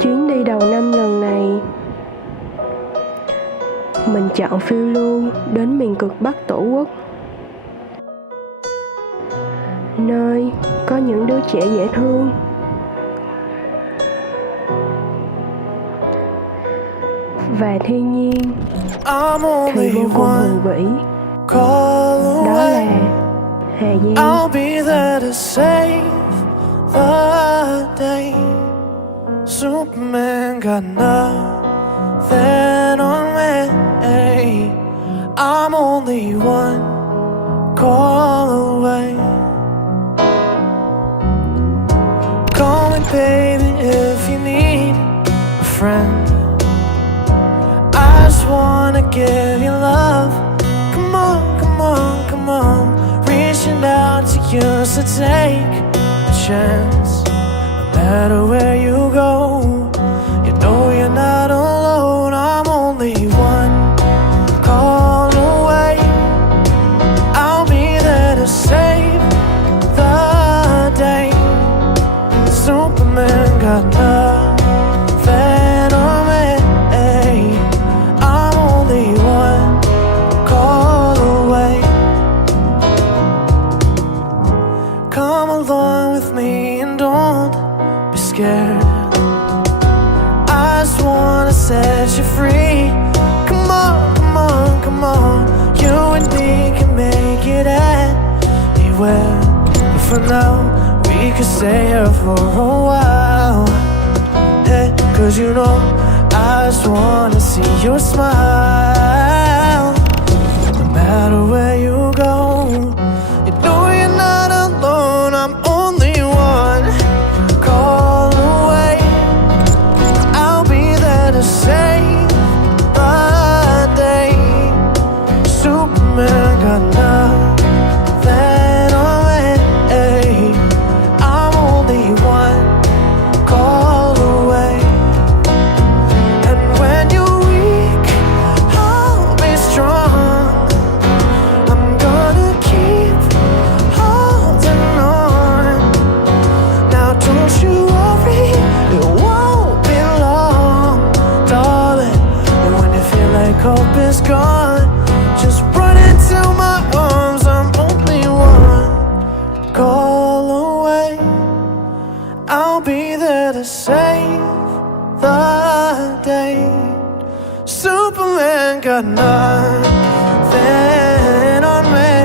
Chuyến đi đầu năm lần này, mình chọn phiêu lưu đến miền cực Bắc Tổ quốc, nơi có những đứa trẻ dễ thương và thiên nhiên thì vô cùng hùng vĩ. Đó là Hà Giang. I'll be there to save the day. Superman got nothing on me. I'm only one call away. Call me baby if you need a friend. I just wanna give you love. Come on, come on, come on. Reaching out to you, so take a chance. No matter where you go, you know you're not alone. I'm only one call away. I'll be there to save the day. Superman got nothing on me. I'm only one call away. Come along with me and don't be scared. I just wanna set you free. Come on, come on, come on. You and me can make it anywhere. But for now, we could stay here for a while. Hey, cause you know I just wanna see your smile. No matter where you go, you know you're not alone. I'm only one call away. I'll be there to save the day. Superman got nothing on me. I'm only one call away. And when you're weak, I'll be strong. I'm gonna keep holding on. Now don't you worry, it won't be long, darling. And when you feel like hope is gone, just run into my arms. I'm only one call away. I'll be there to save the day. Superman got nothing on me.